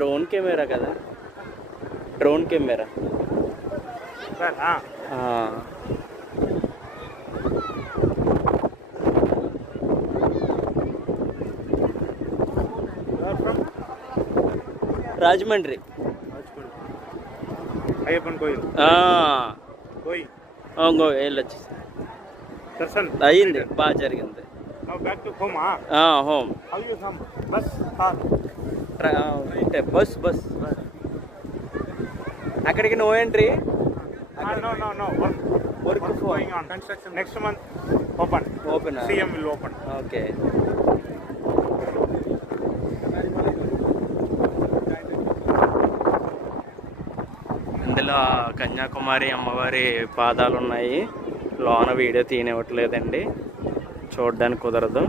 Drone camera కదా, drone camera. Rajahmundry. Ayyappan కోయిల్ వెళ్ళొచ్చు. దర్శన్ అయ్యింది, బాగా జరిగింది. Back to home. Home. Bus bus అక్కడికి no entry. Work going on. Construction next month open. CM will open. Okay. ఇందులో కన్యాకుమారి అమ్మవారి పాదాలు ఉన్నాయి. లోన వీడియో తీనివ్వట్లేదండి, చూడడానికి కుదరదు.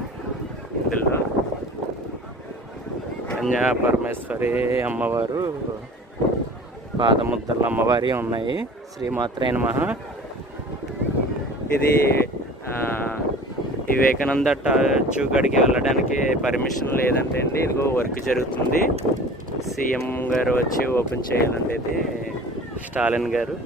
ఇందులో కన్యా పరమేశ్వరి అమ్మవారు పాదముద్రల అమ్మవారి ఉన్నాయి. శ్రీమాత్రే నమః. ఇది వివేకానంద టాచ్యూ గడికి వెళ్ళడానికి పర్మిషన్ లేదంటే అండి. ఇదిగో వర్క్ జరుగుతుంది. సీఎం గారు వచ్చి ఓపెన్ చేయాలండి. ఇది స్టాలిన్ గారు.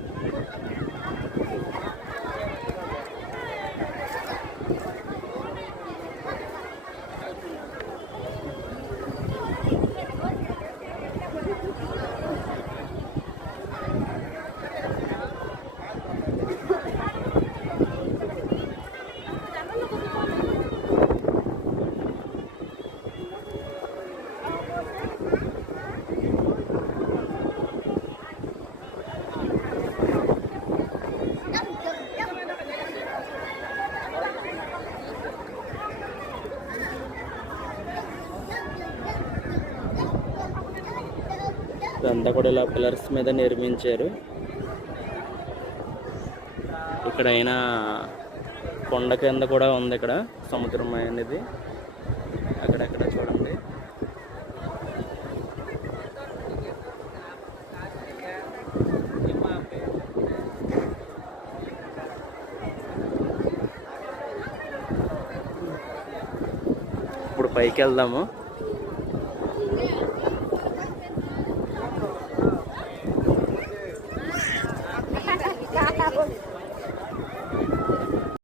ఇదంతా కూడా ఇలా పిల్లర్స్ మీద నిర్మించారు. ఇక్కడ అయినా కొండ కింద కూడా ఉంది. ఇక్కడ సముద్రం అనేది అక్కడక్కడ చూడండి. ఇప్పుడు పైకి వెళ్దాము.